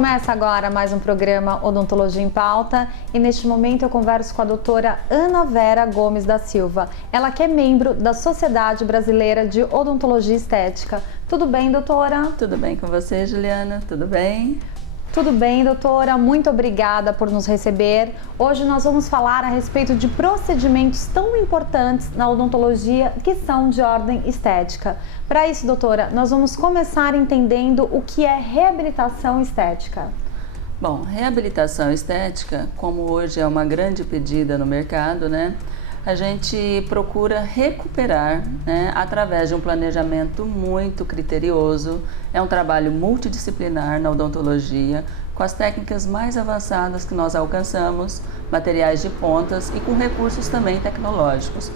Começa agora mais um programa Odontologia em Pauta e neste momento eu converso com a doutora Ana Vera Gomes da Silva. Ela que é membro da Sociedade Brasileira de Odontologia Estética. Tudo bem, doutora? Tudo bem com você, Juliana? Tudo bem? Tudo bem, doutora. Muito obrigada por nos receber. Hoje nós vamos falar a respeito de procedimentos tão importantes na odontologia que são de ordem estética. Para isso, doutora, nós vamos começar entendendo o que é reabilitação estética. Bom, reabilitação estética, como hoje é uma grande pedida no mercado, né? A gente procura recuperar, né, através de um planejamento muito criterioso. É um trabalho multidisciplinar na odontologia, com as técnicas mais avançadas que nós alcançamos, materiais de pontas e com recursos também tecnológicos,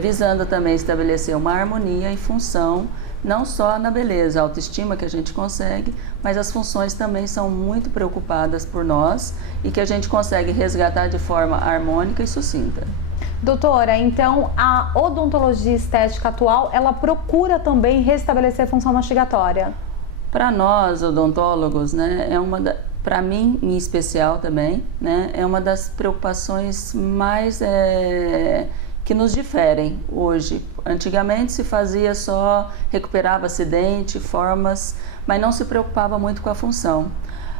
visando também estabelecer uma harmonia e função, não só na beleza, a autoestima que a gente consegue, mas as funções também são muito preocupadas por nós e que a gente consegue resgatar de forma harmônica e sucinta. Doutora, então a odontologia estética atual, ela procura também restabelecer a função mastigatória? Para nós, odontólogos, né, para mim em especial também, né, é uma das preocupações mais que nos diferem hoje. Antigamente se fazia só, recuperava-se dente, formas, mas não se preocupava muito com a função.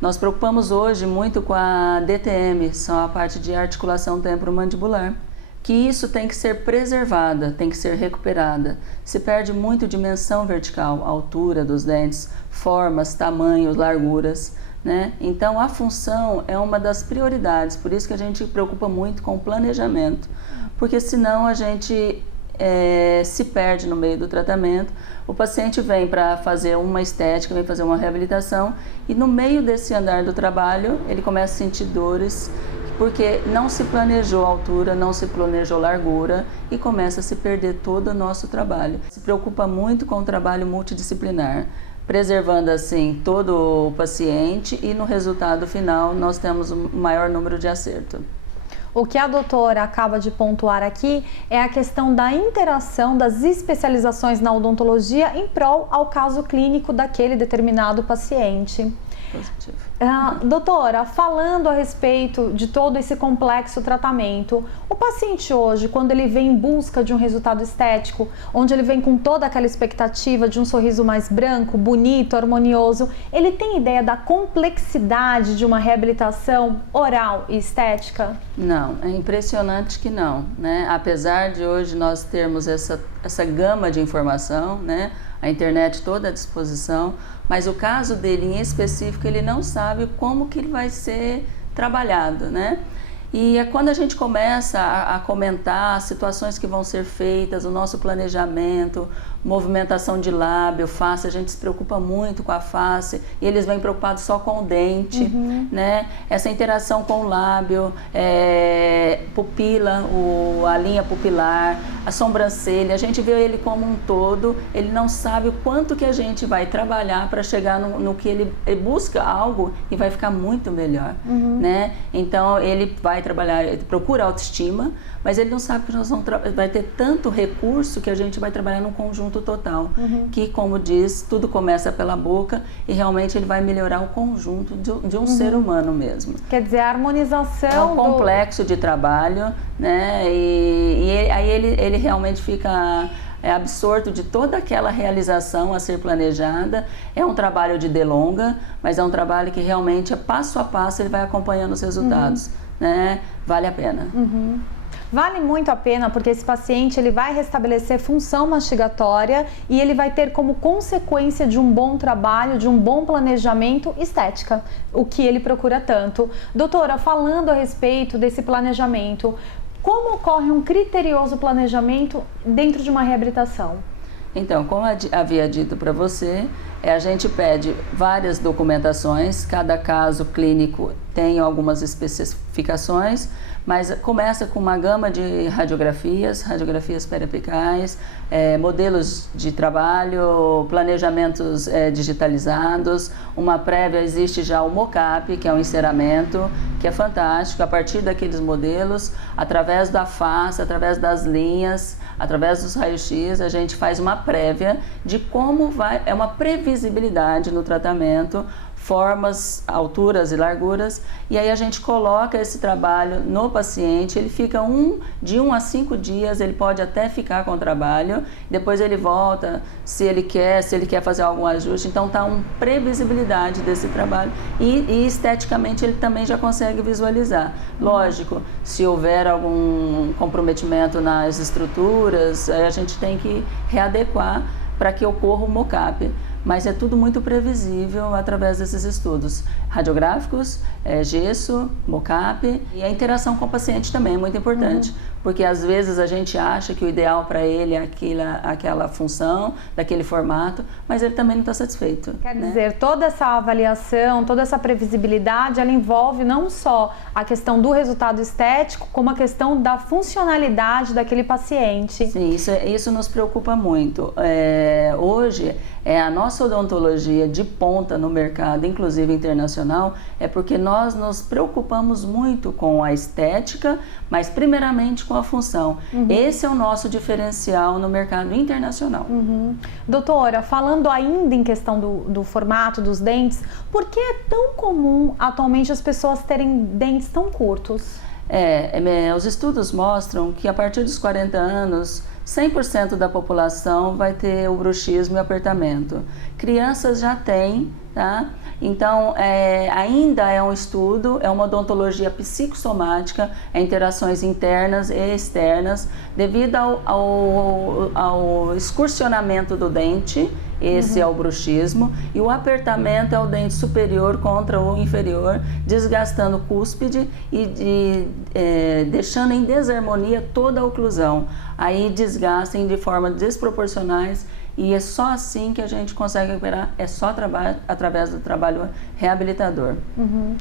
Nós preocupamos hoje muito com a DTM, são a parte de articulação temporomandibular, que isso tem que ser preservada, tem que ser recuperada. Se perde muito dimensão vertical, altura dos dentes, formas, tamanhos, larguras, né? Então a função é uma das prioridades, por isso que a gente preocupa muito com o planejamento, porque senão a gente se perde no meio do tratamento. O paciente vem para fazer uma estética, vem fazer uma reabilitação e no meio desse andar do trabalho ele começa a sentir dores, porque não se planejou a altura, não se planejou a largura e começa a se perder todo o nosso trabalho. Se preocupa muito com o trabalho multidisciplinar, preservando assim todo o paciente e no resultado final nós temos um maior número de acerto. O que a doutora acaba de pontuar aqui é a questão da interação das especializações na odontologia em prol ao caso clínico daquele determinado paciente. Positivo. Doutora, falando a respeito de todo esse complexo tratamento, o paciente hoje, quando ele vem em busca de um resultado estético, onde ele vem com toda aquela expectativa de um sorriso mais branco, bonito, harmonioso, ele tem ideia da complexidade de uma reabilitação oral e estética? Não, é impressionante que não, né? Apesar de hoje nós termos essa gama de informação, né? A internet toda à disposição, mas o caso dele em específico, ele não sabe como que ele vai ser trabalhado, né? E é quando a gente começa a comentar as situações que vão ser feitas, o nosso planejamento, movimentação de lábio, face, a gente se preocupa muito com a face e eles vêm preocupados só com o dente, né? Essa interação com o lábio, pupila, a linha pupilar, a sobrancelha, a gente vê ele como um todo, ele não sabe o quanto que a gente vai trabalhar para chegar no que ele busca algo e vai ficar muito melhor, né? Então ele vai trabalhar, ele procura autoestima, mas ele não sabe que nós vai ter tanto recurso que a gente vai trabalhar num conjunto total, que, como diz, tudo começa pela boca e realmente ele vai melhorar o conjunto de um ser humano mesmo. Quer dizer, a harmonização é um complexo de trabalho, né? E aí ele realmente fica absorto de toda aquela realização a ser planejada. É um trabalho de delonga, mas é um trabalho que realmente, passo a passo, ele vai acompanhando os resultados, né? Vale a pena. Vale muito a pena porque esse paciente ele vai restabelecer função mastigatória e ele vai ter como consequência de um bom trabalho, de um bom planejamento, estética, o que ele procura tanto. Doutora, falando a respeito desse planejamento, como ocorre um criterioso planejamento dentro de uma reabilitação? Então, como havia dito para você, a gente pede várias documentações, cada caso clínico tem algumas especificações, mas começa com uma gama de radiografias periapicais, modelos de trabalho, planejamentos digitalizados. Uma prévia, existe já o mockup, que é um enceramento, que é fantástico. A partir daqueles modelos, através da face, através das linhas, através dos raios-x, a gente faz uma prévia de como vai, é uma previsibilidade no tratamento, formas, alturas e larguras, e aí a gente coloca esse trabalho no paciente, ele fica de 1 a 5 dias, ele pode até ficar com o trabalho, depois ele volta, se ele quer fazer algum ajuste, então tá uma previsibilidade desse trabalho, e esteticamente ele também já consegue visualizar. Lógico, se houver algum comprometimento nas estruturas, a gente tem que readequar para que ocorra o mocap. Mas é tudo muito previsível através desses estudos radiográficos, gesso, mocap, e a interação com o paciente também é muito importante, porque às vezes a gente acha que o ideal para ele é aquela função, daquele formato, mas ele também não está satisfeito. Quer dizer, toda essa avaliação, toda essa previsibilidade, ela envolve não só a questão do resultado estético, como a questão da funcionalidade daquele paciente. Sim, isso nos preocupa muito. Hoje, a nossa odontologia de ponta no mercado, inclusive internacional, é porque nós nos preocupamos muito com a estética, mas primeiramente com a função. Esse é o nosso diferencial no mercado internacional. Doutora, falando ainda em questão do formato dos dentes, por que é tão comum atualmente as pessoas terem dentes tão curtos? Os estudos mostram que a partir dos 40 anos, 100% da população vai ter o bruxismo e apertamento. Crianças já têm, tá? Então, ainda é um estudo, é uma odontologia psicossomática, interações internas e externas, devido ao excursionamento do dente. Esse é o bruxismo, e o apertamento é o dente superior contra o inferior, desgastando o cúspide e deixando em desarmonia toda a oclusão. Aí desgastem de forma desproporcionais, e é só assim que a gente consegue recuperar, é só através do trabalho reabilitador.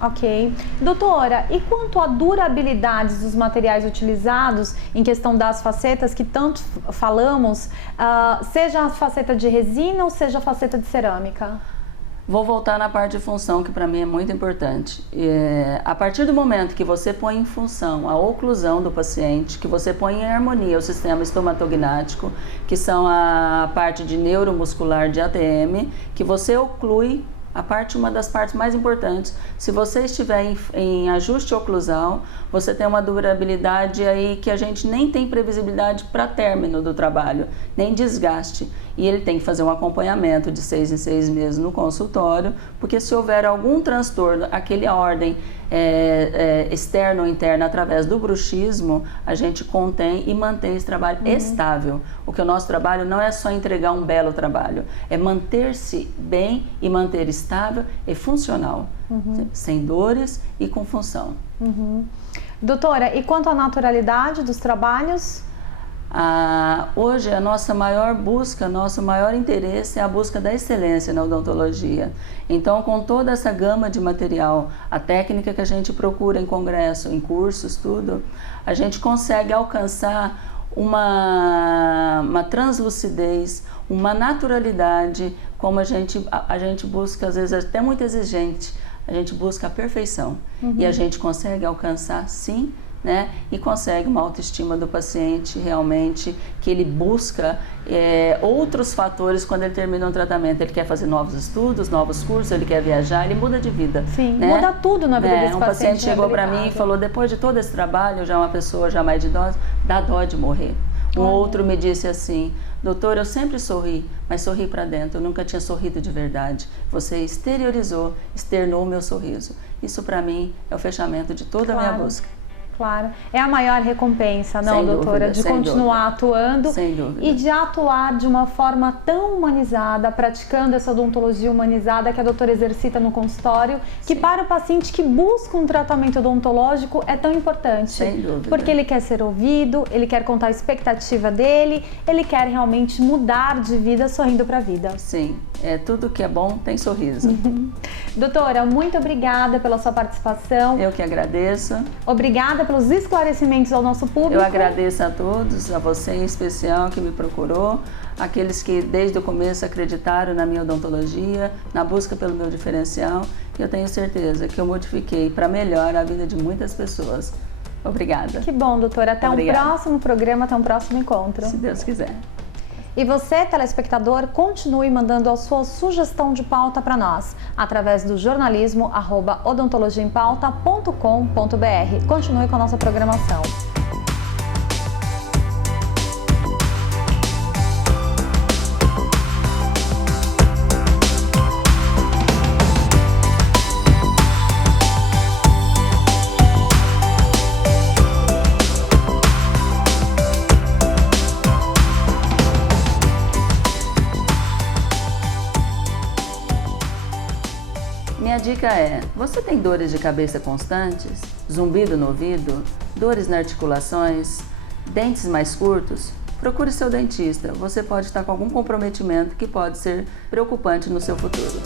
Ok. Doutora, e quanto à durabilidade dos materiais utilizados em questão das facetas que tanto falamos, seja a faceta de resina ou seja a faceta de cerâmica? Vou voltar na parte de função, que para mim é muito importante. A partir do momento que você põe em função a oclusão do paciente, que você põe em harmonia o sistema estomatognático, que são a parte de neuromuscular de ATM, que você oclui uma das partes mais importantes. Se você estiver em ajuste oclusal, você tem uma durabilidade aí que a gente nem tem previsibilidade para término do trabalho, nem desgaste. E ele tem que fazer um acompanhamento de 6 em 6 meses no consultório, porque se houver algum transtorno, aquele ordem externo ou interno através do bruxismo, a gente contém e mantém esse trabalho estável. Porque o nosso trabalho não é só entregar um belo trabalho, é manter-se bem e manter estável e funcional, sem dores e com função. Doutora, e quanto à naturalidade dos trabalhos? Hoje a nossa maior busca, nosso maior interesse é a busca da excelência na odontologia. Então, com toda essa gama de material, a técnica que a gente procura em congresso, em cursos, tudo, a gente consegue alcançar uma translucidez, uma naturalidade, como a gente busca, às vezes até muito exigente, a gente busca a perfeição. E a gente consegue alcançar, sim, né? E consegue uma autoestima do paciente realmente, que ele busca outros fatores quando ele termina um tratamento. Ele quer fazer novos estudos, novos cursos, ele quer viajar, ele muda de vida. Sim, né? Muda tudo na vida desse paciente. Um paciente chegou para mim e falou, depois de todo esse trabalho, já uma pessoa já mais idosa, dá dó de morrer. Outro me disse assim, doutor, eu sempre sorri, mas sorri para dentro, eu nunca tinha sorrido de verdade. Você exteriorizou, externou o meu sorriso. Isso para mim é o fechamento de toda a minha busca. Claro, é a maior recompensa, não, sem doutora, dúvida, de continuar atuando e de atuar de uma forma tão humanizada, praticando essa odontologia humanizada que a doutora exercita no consultório, que para o paciente que busca um tratamento odontológico é tão importante. Sem dúvida. Porque ele quer ser ouvido, ele quer contar a expectativa dele, ele quer realmente mudar de vida sorrindo para a vida. Sim, tudo que é bom tem sorriso. Doutora, muito obrigada pela sua participação. Eu que agradeço. Obrigada pelos esclarecimentos ao nosso público. Eu agradeço a todos, a você em especial que me procurou, aqueles que desde o começo acreditaram na minha odontologia, na busca pelo meu diferencial, e eu tenho certeza que eu modifiquei para melhor a vida de muitas pessoas. Obrigada. Que bom, doutora. Até um próximo programa, até um próximo encontro. Se Deus quiser. E você, telespectador, continue mandando a sua sugestão de pauta para nós, através do jornalismo@odontologiaempauta.com.br. Continue com a nossa programação. Minha dica é, você tem dores de cabeça constantes? Zumbido no ouvido? Dores nas articulações? Dentes mais curtos? Procure seu dentista, você pode estar com algum comprometimento que pode ser preocupante no seu futuro.